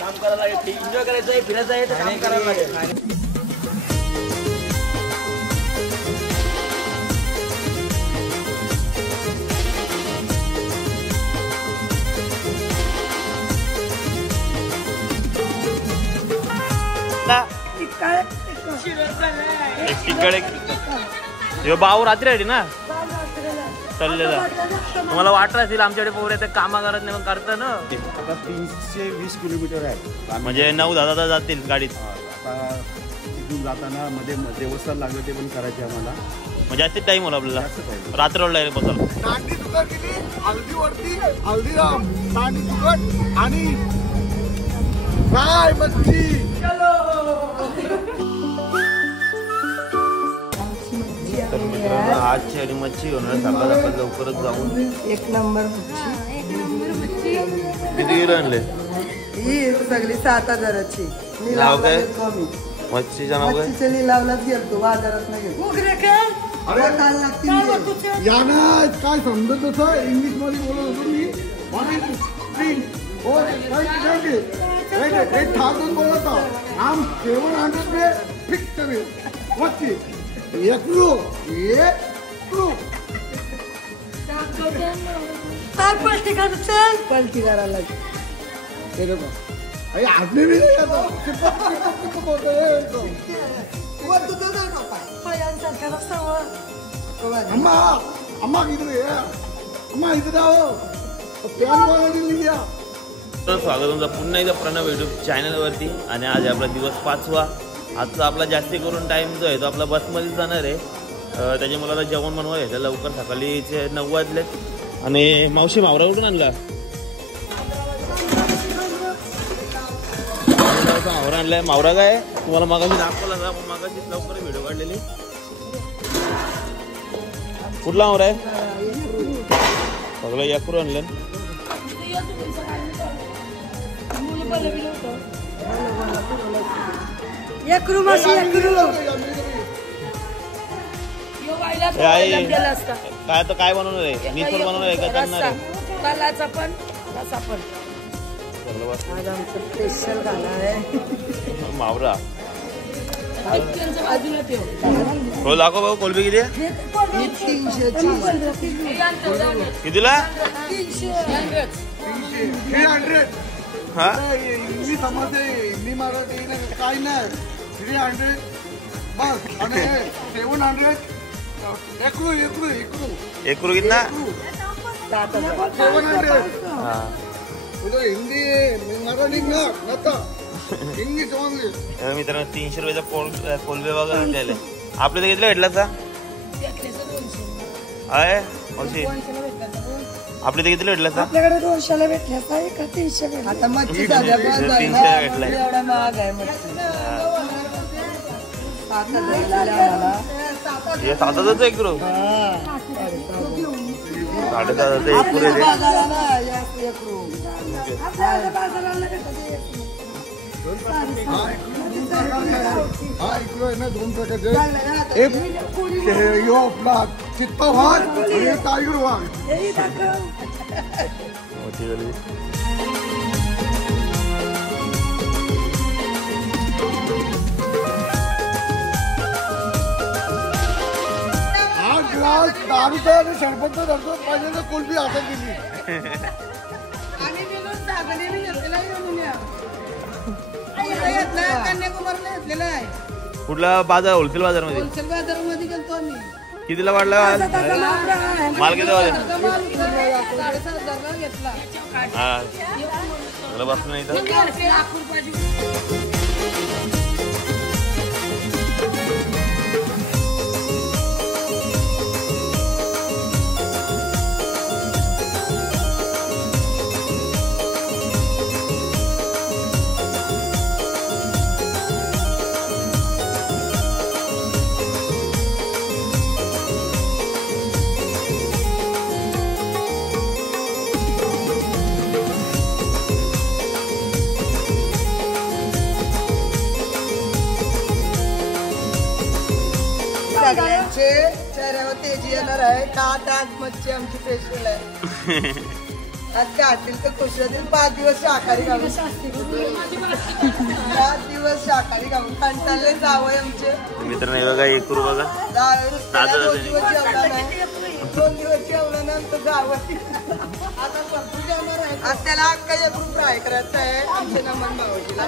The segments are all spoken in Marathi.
काम करायला लागेल, एन्जॉय करायचं आहे, फिरायचं आहे तर काम करायला लागेल. भाऊ रात्री आहे ना चाललेला. तुम्हाला वाटत असेल आमच्याकडे पोरे ते कामा करत नाही, मग करता ना. आता 320 किलोमीटर आहे, म्हणजे 9-10 तास जातील गाडीत. आता इथून जाताना मध्ये देवस्थान लागलं ते पण करायचे आम्हाला. म्हणजे जास्त टाइम होला आपल्याला, रात्रला बसाल. हल्दीवरती हल्दीराम आणि फ्राय मच्छी. तर मित्रांनो आजची आणि मच्छी होणार सकाळ आपण लवकरच जाऊन. एक नंबर मच्छी. किती किलो आणले? ही सगळी 7,000ची. नाव काय मच्छीचं नाव काय? मच्छीच्या लिलावलाच गेलतो, बाजारात नाही गेलो. यानं काय समजत होतं, इंग्लिश मध्ये बोलत होतो मी. ठाकून बोलत आम 700 फिक्स मच्छी. पलटी करायला स्वागत तुमचं पुन्हा एकदा प्रणव युट्यूब चॅनलवरती. आणि आज आपला दिवस 5वा. आजचा आपला जास्ती करून टाइम जो आहे तो आपला बसमध्येच जाणार आहे. त्याच्या मुलाला जेवण बनवा घ्यायचं लवकर, सकाळीचे 9 वाजलेत. आणि मावशी मावरा कुठून आणला? मावरा आणलाय. मावरा काय तुम्हाला मागाशी दाखवला ना, आपण मागाशी लवकर व्हिडिओ काढलेली. कुठला मावरा आहे? सगळं याकरू आणलं. काय तर काय बनवणार आहे? नीसर बनवणार आहे का करणार आहे? कालाचा पण तसा पण. आज आमचं स्पेशल गाणं आहे मावरा. हो दाखव भाऊ. कोलबी किती आहे? 300ची. कितीला? 300. हा इंग्लिश समजते, हिंदी मराठी काही नाही. 300 बस. आणि 700 एकरू. कितना? 700. Hindi Marathi English only. मित्रांनो 300 रुपयाचा कोलबे वगैरे आणलेले. आपल्याला घेतलं भेटला आहे आपल्या ते कितीला भेटला? आपल्याकडे 200ला भेटला का 300 भेटला? आता मच्छी 300 भेटलाय. एवढा महाग आहे मच्छी. 7,000चा 1 किलो. 7,500चा 1 किलो आहे. हा इकडे आहे ना 2 प्रकारचे. एक आपला चित्ता वाघ आणि टायगर वाघ. मोठी झाली. दारूचा आणि सरबतचा धरतो पाहिजे तर कोलबी हातात गेली. कन्याकुमारीला आहे. कुठला बाजार? होलसेल बाजारमध्ये. होलसेल बाजारामध्ये गेलतो आम्ही. कितीला वाढला माल? किती वाजले? 7,500 घेतला. हा मला बसून नाही तर. सगळ्यांचे चेहऱ्यावर तेजी येणार आहे का? आज मच्छी आमची स्पेशल आहे. आज काढतील तर खुश होतील. 5 दिवस शाकाहारी खाऊन 5 दिवस शाकाहारी खाऊन कंटाळले जावं आमचे मित्रांनो. हे बघा एक करू बघा 2 दिवस जेवला नाही 2 दिवस जेवला नाही तर जावं. आता भरपूर जेवणार आहे. आज त्याला अक्का एक फ्राय करायचं आहे आमच्या नमन भाऊजीला.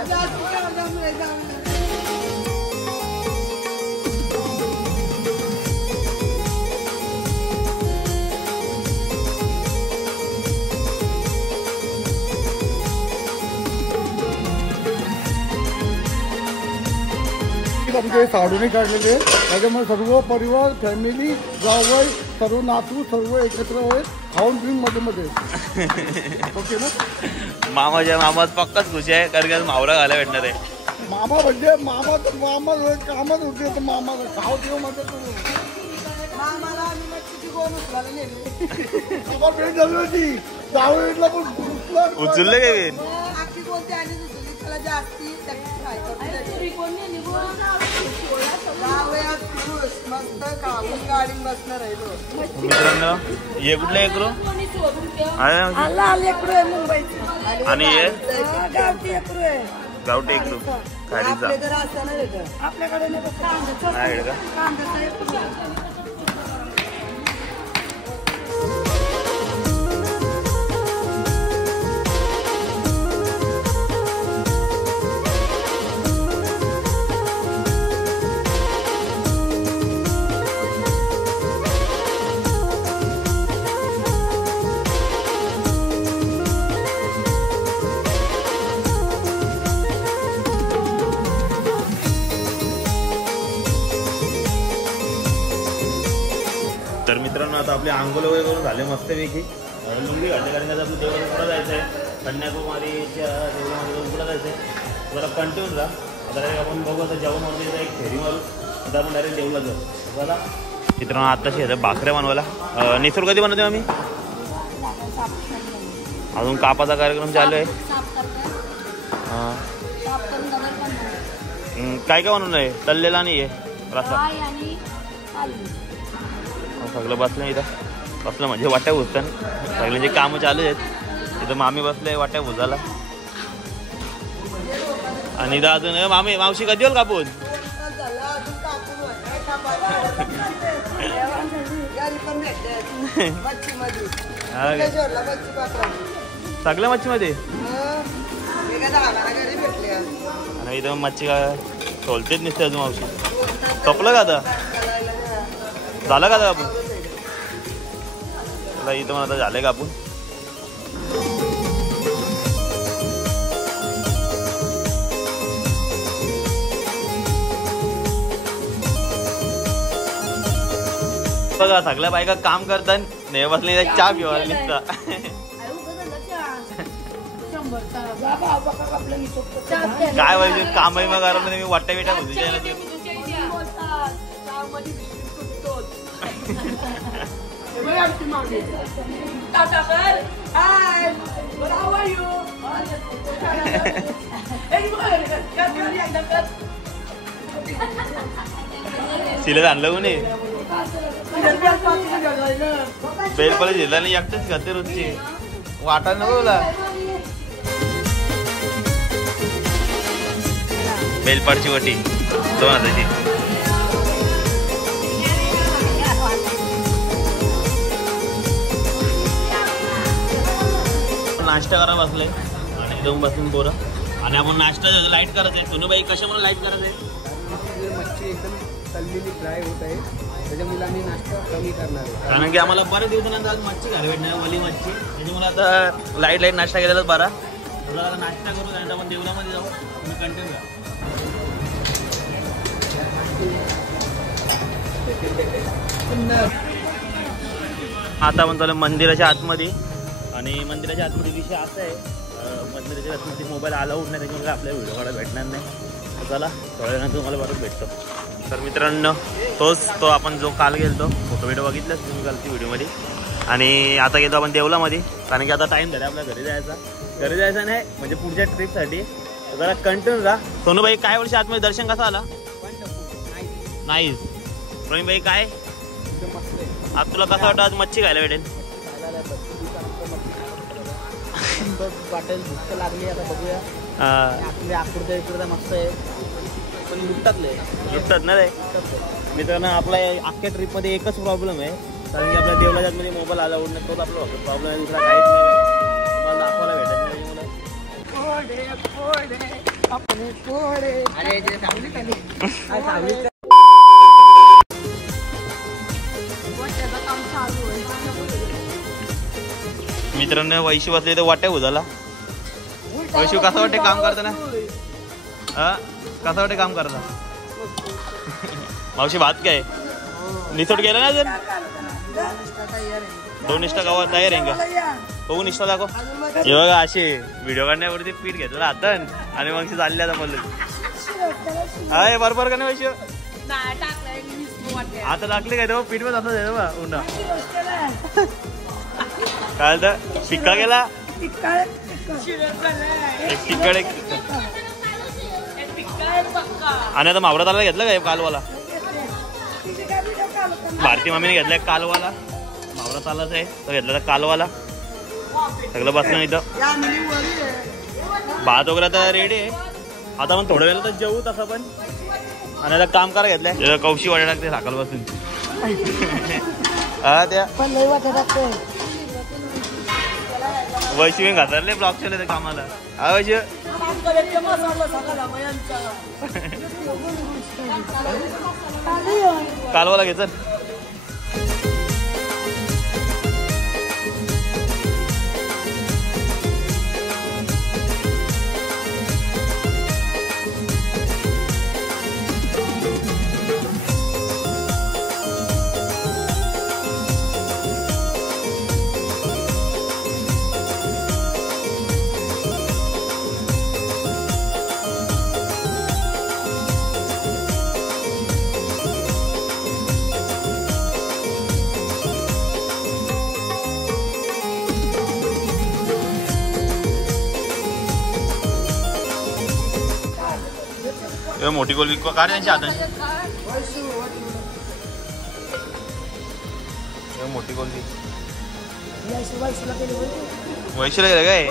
आमचे साडूने काढलेले त्याच्यामुळे सर्व परिवार फॅमिली जावई सर्व नातू सर्व एकत्र आहेत खाऊन पिऊन मध्ये मध्ये. ओके ना. मामा पक्काच खुश आहे कारण की आज मावरा घाला भेटणार आहे. मामा म्हणजे मामा कामच होते तर मामा खाऊ देऊ मध्ये मामाला आम्ही नक्की गोल उचलायला नेली. भेट झाली होती जावईला पण उचलले काय आखी बोलते आणि दुसरी त्याला जास्ती फ्राय मस्त खाऊन गाडी बसणार राहिलो. मित्रांनो. हे कुठलं एकरू आणि हे गावठी एकरू खारीचा आपल्याकडे आहे का. तर मित्रांनो आता आपले आंघोळ वगैरे करून झाले मस्तपैकी. लुंगी घातली कारण आता आपलं देवाला पुढं जायचं आहे. कन्याकुमारीच्या देवामध्ये जाऊन पुढं जायचं आहे. जरा कंटिन्यू राहा. आता आपण बघू आता जेवण वगैरे एक फेरी मारू. आता आपण डायरेक्ट देवला जाऊ. बघा मित्रांनो आत्ताशी येतं भाकऱ्या बनवायला. निसर्ग कधी बनवतो आम्ही अजून कापाचा कार्यक्रम चालू आहे. हां काय काय बनवून आहे तळलेला नाही आहे रस्सा सगळं बसलं इथं. बसलं म्हणजे वाट्या भुजतान सगळ्यांचे कामं चालू आहेत. इथं मामी बसले वाट्या भुजाला आणि इथं अजून मावशी कधी होईल कापून सगळ्या मच्छीमध्ये आणि इथं मच्छी काय सोलतेच नसते अजून. मावशी तपलं का आता झालं का आता कापून चला इथं मग आता झालंय कापून. बघा सगळ्या बायका काम करतात नाही बसले चहा पिवायला निघता. काय पाहिजे कामही मग कारण मी वाट्या बिट्या होती शिलत आणलं कोणी बेलपाला जिल्हा नाही एकटेच खाते रोजची वाटा नको बोला. बेलपाडची वटी 2000ची. नाश्ता करा बसले आणि जाऊन बसून पोरं आणि आपण नाश्ता लाईट करायचं आहे. सोनूबाई कशामुळे लाईट करायचं आहे मच्छी एकदम तळलेली फ्राय होत आहे त्याच्यामुळे आम्ही नाश्ता कमी करणार आहे कारण की आम्हाला बऱ्याच दिवसानंतर आज मच्छी घाल भेटणार वली मच्छी त्याच्यामुळे आता लाईट नाश्ता केलेलाच बरा. नाश्ता करू आणि आपण देवळामध्ये जाऊ तुम्ही कंटिन्यू करा. आता आपण चालू मंदिराच्या आतमध्ये आणि मंदिराच्या आतमध्ये विषय असा आहे मंदिराच्या आतमध्ये मोबाईल अलाउड नाही त्याच्यामुळे आपल्याला व्हिडिओ काढायला भेटणार नाही. चला थोड्या वेळानंतर तुम्हाला परत भेटतो. तर मित्रांनो तो आपण जो काल गेलो फोटो व्हिडिओ बघितलाच तुम्ही कालची व्हिडिओमध्ये आणि आता गेलो आपण देवलामध्ये कारण की आता टाईम झाला आपल्या घरी जायचा नाही म्हणजे पुढच्या ट्रिपसाठी जरा कंटिन्यू राहा. सोनूबाई काय वर्षी आतमध्ये दर्शन कसं आला नाही प्रवीणबाई काय आज तुला कसं वाटतं आज मच्छी खायला भेटेल वाटेल भूक लागली आता बघूया. हा आपले आकृत्या मस्त आहे पण लुटतात ना रे मित्रांनो. आपल्या अख्ख्या ट्रिपमध्ये एकच प्रॉब्लेम आहे कारण की आपल्या देवलाजातमध्ये मोबाईल अलाउड नाही. तोच आपला प्रॉब्लेम आहे, दुसरा काहीच नाही. तुम्हाला दाखवायला भेटत नाही मित्रांनो. वैशू बसले तर वाट्या उजाला. वैशू कसं वाटते काम करताना? हा कसं वाटते काम करता? मावशी भात काय निसट गेला ना जर 2 निष्ठा गावात तयार आहे का? बघू निष्ठा दाखव. हे बघा असे व्हिडिओ काढण्यावरती पीठ घेतलं हातन आणि मग चालले आता बोलले हाय बरोबर का नाही वैशू? आता टाकले काय तेव्हा पीठ मध्ये जातं बा उन्हा काय तर शिक्का गेला एक तिकड एक आणि आता मावरा ताला घेतला काय कालवाला? भारती मामीने घेतलाय कालवाला. मावरा तालाच आहे तो घेतला तर कालवाला. सगळं बसलं इथं. भात वगैरे आता रेडी आहे. आता आपण थोड्या वेळेला तर जेवू तसं पण. आणि आता काम करा घेतलंय कौशी वाटा टाकते साकाल बसून. हा त्या वैशिवी घातरले ब्लॉक केले कामाला. हा वैशिव कालवाला घे चल. मोठी गोल विकवा काढ त्यांच्या हाताची. मोठी गोल वैशूला गेलं काय?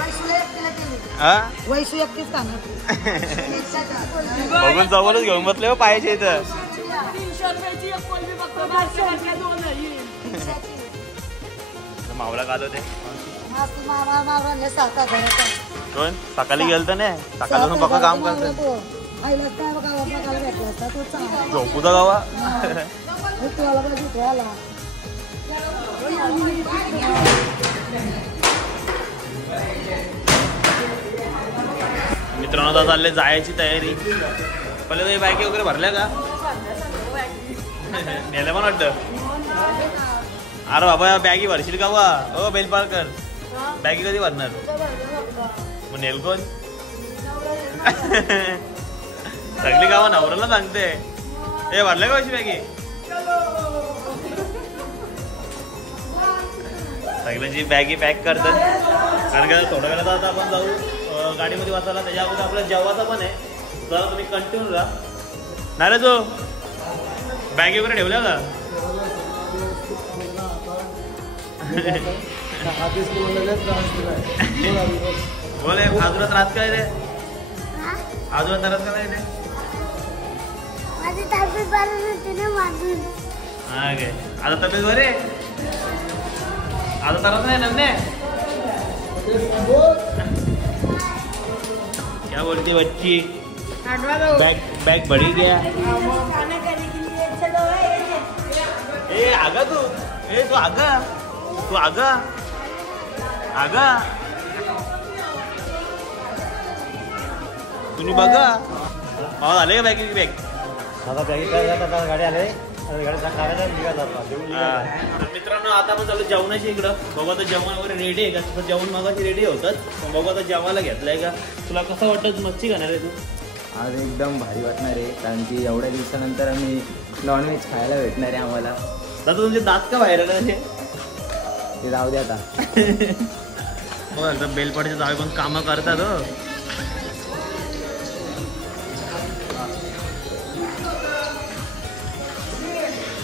बघून जवळच घेऊन बसले पाहिजे इथं. मावला काल होते कोण सकाळी गेलत ना सकाळपासून पक्का काम करत. झोपूचा गावा मित्रांनो. आता चालले जायची तयारी. पहिले बॅगी वगैरे भरल्या का? नेल्या पण वाटतं. अरे बाबा बॅगी भरशील का वा? ओ बेलपालकर बॅगी कधी भरणार? मग नेल कोण? सगळी गावा नवऱ्याला सांगते हे भरले का अशी बॅगी? सगळ्यांची बॅगी पॅक करतात कारण का थोड्या वेळात आता आपण जाऊ गाडीमध्ये बसायला. त्याच्या अगोदर आपला जेवायचा पण आहे. जरा तुम्ही कंटिन्यू राहा. नाही रे जो बॅगी वगैरे ठेवल्या का? बोले आजूला त्रास काय रे? आजूला त्रास काय रे? हा काय आता तब्येत बरे? आता त्रास नाही नमने? क्या बोलती बच्ची? बैग बड़ी गया. ए आगा तू आगा तुम्ही बघा आले का बॅग गाडी आले. मित्रांनो आता आपण चालू जेवणाची इकडं. बघू आता जेवण वगैरे रेडी आहे का? जेवण मागाशी रेडी होतात. बघू आता जेवायला घेतलंय का? तुला कसं वाटतं? मच्छी खाणार आहे तू? आज एकदम भारी वाटणार आहे कारण की एवढ्या दिवसानंतर आम्ही नॉनव्हेज खायला भेटणार आहे आम्हाला. दादा तुमचे दात का बाहेर आले? ते जाऊ दे आता. हो बेलपाटीचे जावे पण कामं करतात.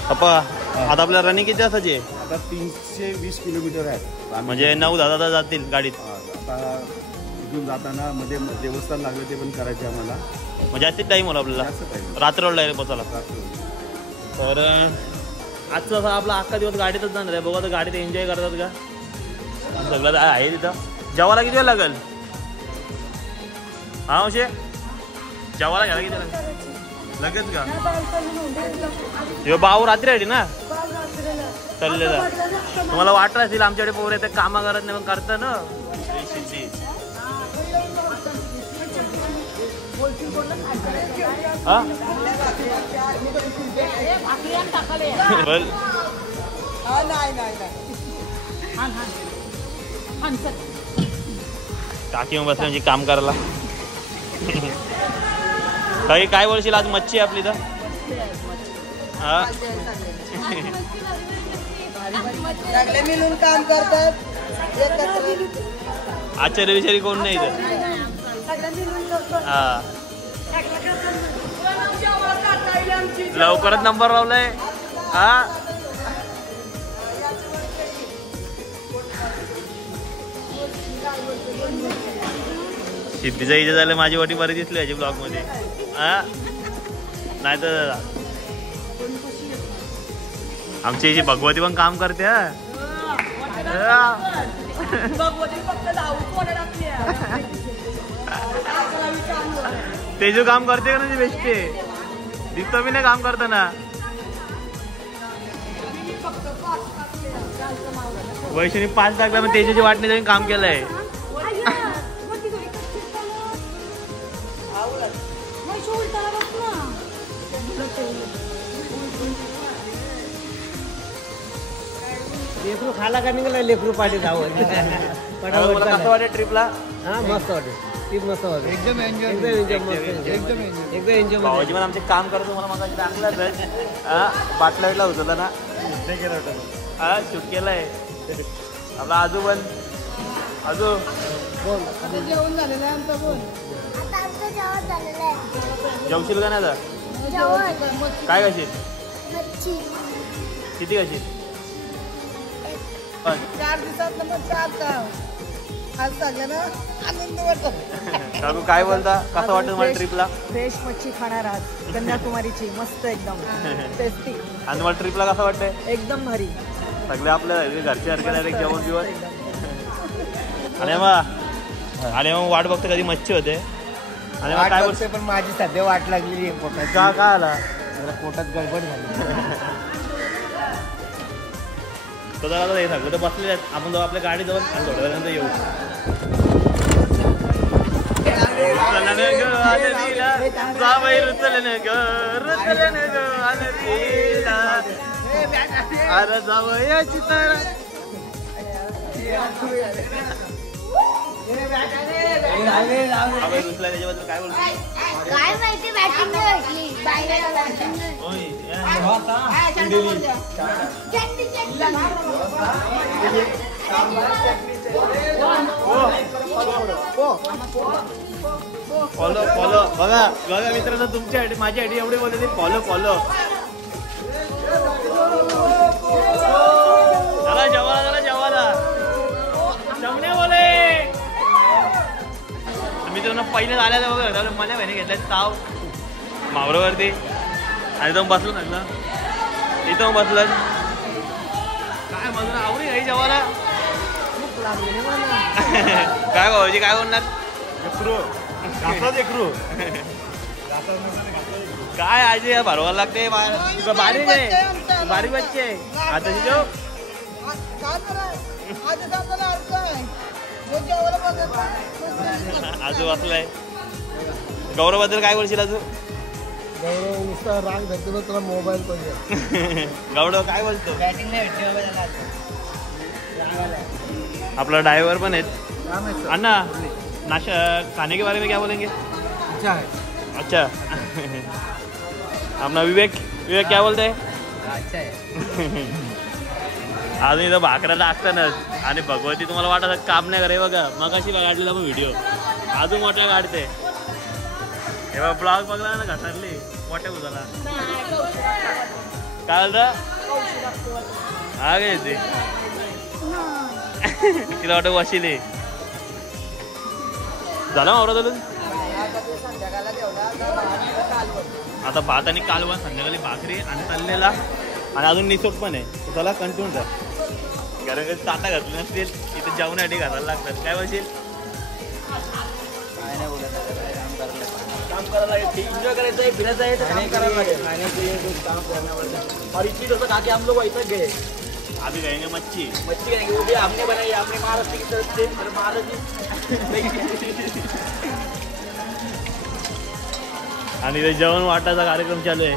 पप्पा आता आपल्या रनिंग किती असायची? आता 320 किलोमीटर आहे. म्हणजे 9-10 तास जातील गाडीत. आता इथून जाताना मध्ये देवस्थान लागलं ते पण करायचे आम्हाला. म्हणजे जास्तीत टाईम होला आपल्याला जास्त पाहिजे रात्रला डायरेक्ट पोचायला. तर आजचा असा आपला अख्खा दिवस गाडीतच जाणार आहे. बघू आता गाडीत एन्जॉय करतात का सगळं आहे तिथं. जेवायला किती वेळ लागेल हा मावशी जेवायला घ्यायला किती लागेल लगेच का. ह्यो भाऊ रात्री आहे ना चाललेला. तुम्हाला वाटत असेल आमच्याकडे पोर येते कामा करत नाही पण करता ना. काकी मग बसल्या म्हणजे काम करायला. काही काय बोलशील आज मच्छी आपली तर हा सगळे मिळून काम करतात. आचार्य विचारी कोण नाही इथं. हा लवकरच नंबर लावलाय हा. सिद्धीचा इथे झालं माझी वाटी बरी दिसली याची ब्लॉग मध्ये हा. नाही तर आमची याची भगवती पण काम करते हा. तेजू काम करते का नाही बेस्ट दिसतो मी नाही काम करताना. वैष्णवी 5 टाकला मग तेजूची वाटणी जाऊन काम केलंय. लेकरू खाला का निघाला लेकरू पाठी जावं. कसं वाटेल ट्रिपला. हा मस्त वाटेल ट्रिप मस्त वाटेल एकदम एन्जॉय एकदम एन्जॉय. भावाजी पण आमचे काम करत मला मग चांगलाच बाटला बिटला होता ना हा शूट केलाय आपला आजू पण आजू जेवण झालेलं आहे आमचं. बोल जेवशील का नाही आता काय खाशील किती खाशील. 4 दिवसात मग 4 गाव आज सगळ्यांना आनंद वाटतो. काकू काय बोलता कसं वाटतं मला ट्रिपला. फ्रेश मच्छी खाणार आहात कन्याकुमारीची मस्त एकदम टेस्टी. आणि मला ट्रिपला कसं वाटतंय एकदम भारी. सगळे आपल्या घरचे सारखे डायरेक्ट जेवण बिवण. आणि मग वाट बघतो कधी मच्छी होते. आणि मग काय बोलते पण माझी सध्या वाट लागलेली आहे पोटात. का काय आला पोटात गडबड झाली. तो जरा हे सगळं तर बसलेले आहेत. आपण जाऊ आपल्या गाडी जाऊन आणि थोड्या वेळानंतर येऊ. अरे जावयाची तर त्याच्याबद्दल काय बोलतो. काय माहिती बॅटिंग भेटली फॉलो फॉलो बघा बघा मित्रांनो तुमची आयडी माझी आयडी एवढी बोलते फॉलो फॉलो. चला जेवायला जेवायला जमणे बोले. मित्रांनो पहिले आल्या बघा माझ्या बहिणी घेतल्या ताव मावरावरती आणि जाऊन बसलं ना इथं बसलं काय माझं आवडी आहे जेवायला. काय भाऊजी काय बोलणार काय आज भरवायला लागते बारीक आहे बारीक बच्चे आहे आता जो आजू वाचलाय. गौरवबद्दल काय बोलशील आजू. गौरव नुसता राग धरतो ना तुला मोबाईल पाहिजे. गौरव काय बोलतो. अपना ड्राइवर पण है अन्ना नाशा खाने के बारे में क्या बोलेंगे. अच्छा है. अच्छा अपना विवेक विवेक क्या बोलते हैं. अच्छा है. अजून इथं भाकऱ्याला असतानाच आणि भगवती तुम्हाला वाटत काम नाही करे बघा मग अशी काढलेला पण व्हिडिओ अजून मोठ्या काढते हे बघ ब्लॉग बघला ना घातरली मोठ्या बुजाला काय बोलता हा गे ते तिला वाटत वशिले झाला मावरा चालून आता ते संध्याकाळला ठेवला आता भात कालवण. आता भात आणि कालवण, संध्याकाळी भाकरी आणि तळलेला आणि अजून निसोट पण आहे. त्याला कंटिन्यू जा, कारण की ताटा घातली नसतील इथे जेवणासाठी घालायला लागतात. काय बसेल काय नाही बोलत काम करायला लागेल, एन्जॉय करायचं आहे, फिरायचं आहे, काम करायला लागेल. काम करना और इसी तरह आके हम लोग वहीं तक गए. अभी खाएंगे मच्छी खाएंगे. वो भी हमने बनाई, आपने महाराष्ट्र की तरफ से महाराष्ट्र. आणि इथे जेवण वाटायचा कार्यक्रम चालू आहे.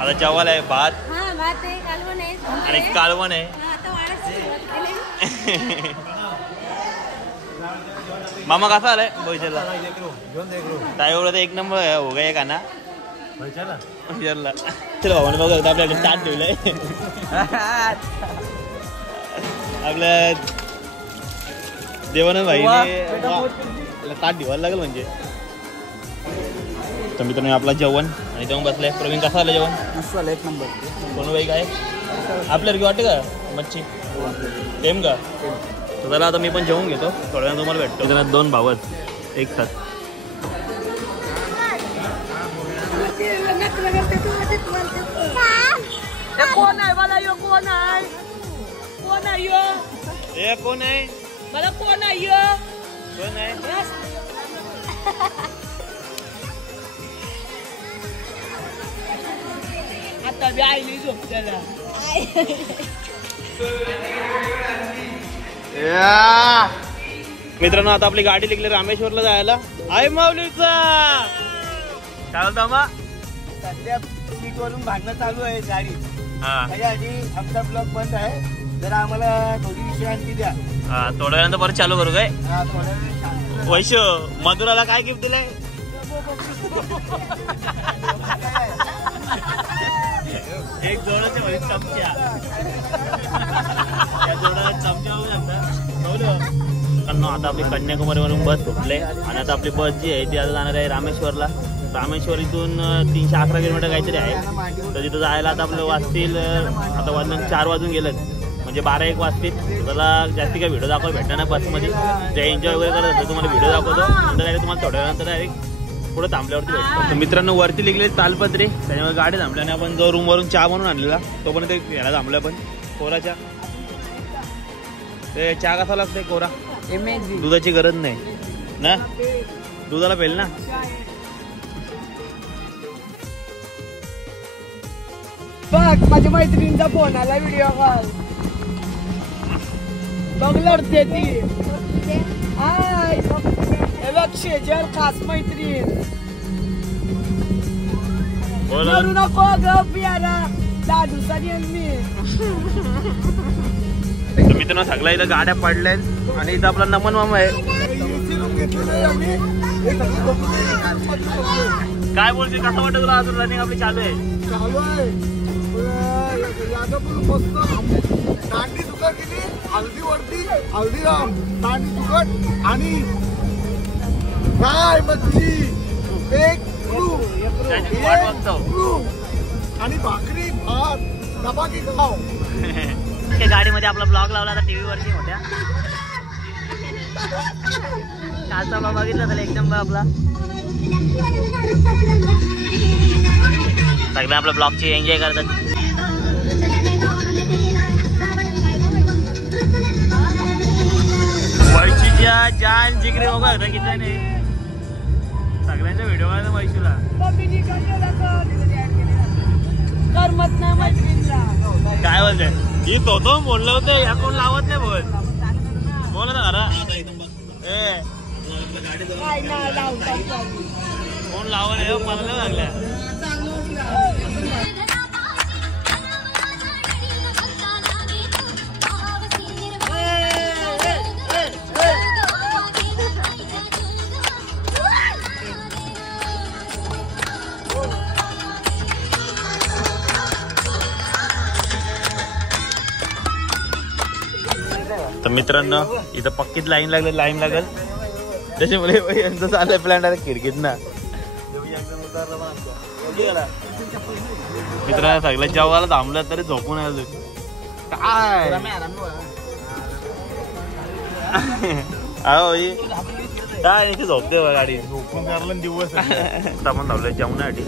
आता जेवायला आहे भात हा भात आहे, कालवण आहे आणि कालवण आहे. हा, आता वाढायची सुरुवात केली. मामा कसा आलाय भविष्याला? टायवर एक नंबर हो गया खाना विचारला. चला भावाने बघा आपल्याला ताट ठेवलंय. आपल्या देवानंद भाईने ताट ठेवायला लागेल म्हणजे. तर मित्रांनो आपला जेवण आणि तेव्हा बसलाय. प्रवीण कसा आलं जेवण? मस्त आलं, एक नंबर. कोण बाई काय आपल्याला वाटते का मच्छी सेम का? तर त्याला आता मी पण जेवून घेतो, थोड्या वेळानं तुम्हाला भेटतो. त्याला 2 भाव एक साथ. कोण आहे मला यो? कोण आहे? कोण आहे यो? ए कोण आहे? मला कोण आहे यो? कोण आहे? आता बी आईली झोप त्याला. मित्रांनो आता आपली गाडी निघली रामेश्वरला जायला. आहे माऊलीचा काय बोलता मा? सध्या सीट वरून भांडणं चालू आहे गाडी. हा त्याच्याआधी आमचा ब्लॉक बंद आहे, जरा आम्हाला थोडी विश्रांती द्या. हा थोड्या वेळानं परत चालू करू काय? हा, थोड्या वेळ शांत. वैश्य मधुराला काय गिफ्ट दिलंय? एक जोडाच्या मध्ये चमचा. या जोडाला चमचा होऊ शकता. आता आपली कन्याकुमारीवरून बस सुटले आणि आता आपली बस जी आहे ती आता जाणार आहे रामेश्वरला. रामेश्वर इथून 311 किलोमीटर काहीतरी आहे. तर तिथं जायला आता आपलं वाजतील, आता वाजून 4 वाजून गेलं म्हणजे 12-1 वाजतील. त्याला जास्ती काही व्हिडिओ दाखवायला भेटणार नाही बसमध्ये. जे एन्जॉय वगैरे करत असेल तुम्हाला व्हिडिओ दाखवतो, नंतर डायरेक्ट तुम्हाला थोड्या वेळानंतर डायरेक्ट पुढे थांबल्यावरती भेटतो. मित्रांनो वरती लिहिलेली तालपत्री, त्याच्यामुळे गाडी थांबल्याने आपण जो रूमवरून चहा बनवून आणलेला तो पण ते घ्यायला थांबला. पण कोरा चहा, ते चहा कसा लागतंय कोरा? दुधाची गरज नाही ना, दुधाला पेल ना. बघ माझ्या मैत्रिणीचा फोन आला, व्हिडिओ कॉल बघ लढते ती. हाय हे बघ शेजल खास मैत्रीण. करू नको ग प्यारा, 10 दिवसांनी मी. मित्रांनो सगळ्या इथं गाड्या पडल्यात आणि इथं आपला नमन मामा आहे. काय बोलते, कसं वाटत तुला? अजून रनिंग आपली चालू आहे. चालू आहे. यादवपूर मस्त दांडी तुका केली, हल्दीवरती हल्दीराम दांडी तुकट आणि काय मच्छी एक आणि भाकरी भात धबाकी खाव. गाडीमध्ये आपला ब्लॉग लावला आता टीव्ही वरती होत्या. कालचा ब्लॉग बघितला तर एकदम आपला सगळे आपल्या ब्लॉगची एन्जॉय करतात. वैशीच्या जान जिगरी वगैरे होता किती नाही सगळ्यांच्या व्हिडिओ मध्ये वैशीला करमत नाही मैत्रिणीला. काय बोलते ही तो बोललं होतं, या कोण लावत नाही बोल बोल ना खरा. काय नाही लावतात. कोण लावत नाही मला नाही लागल्या. तर मित्रांनो इथं पक्कीच लाईन लागेल त्याच्यामुळे यांचं चाललंय प्लॅन डायरेक्ट खिडकीत ना. मित्रांनो सगळ्या जेवायला थांबलं तरी झोपून आलो काय अहो काय इथे झोपते बघ गाडी. दिवस आता आपण धावलोय जेवणासाठी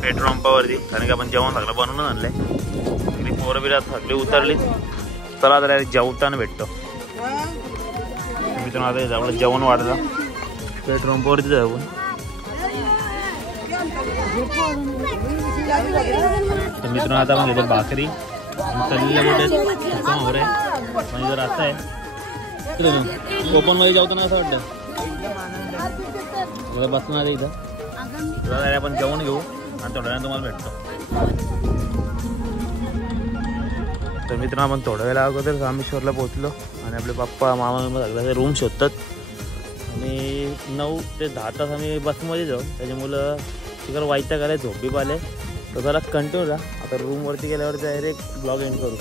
पेट्रोल पंपावरती, कारण की आपण जेवण सगळं बनवून आणलंय. इकडे पोरं बिरात सगळी उतरली. चला तर जेवताना भेटतो. मित्रांनो आता आपलं जेवण वाढलं पेट्रोल पंपावरती जाऊ. तर मित्रांनो आता आपण घेतो भाकरी तळलेल्या मोठ्या हो रे. म्हणजे जर असं आहे कोकण मध्ये जेवताना असं वाटतं बसणार आहे इथं. तर आपण जेवण घेऊ आणि थोड्या वेळाने तुम्हाला भेटतो. तर मित्रांनो आपण थोड्या वेळा अगोदर रामेश्वरला पोहोचलो आणि आपले पप्पा मामा सगळ्या रूम शोधतात. आणि 9 ते 10 तास आम्ही बसमध्ये जाऊ. त्याच्यामुळं तिकडं वाईटा करायला झोपी पाले. तर जरा कंटिन्यू राहा. आता रूमवरती गेल्यावर डायरेक्ट ब्लॉग एंड करू.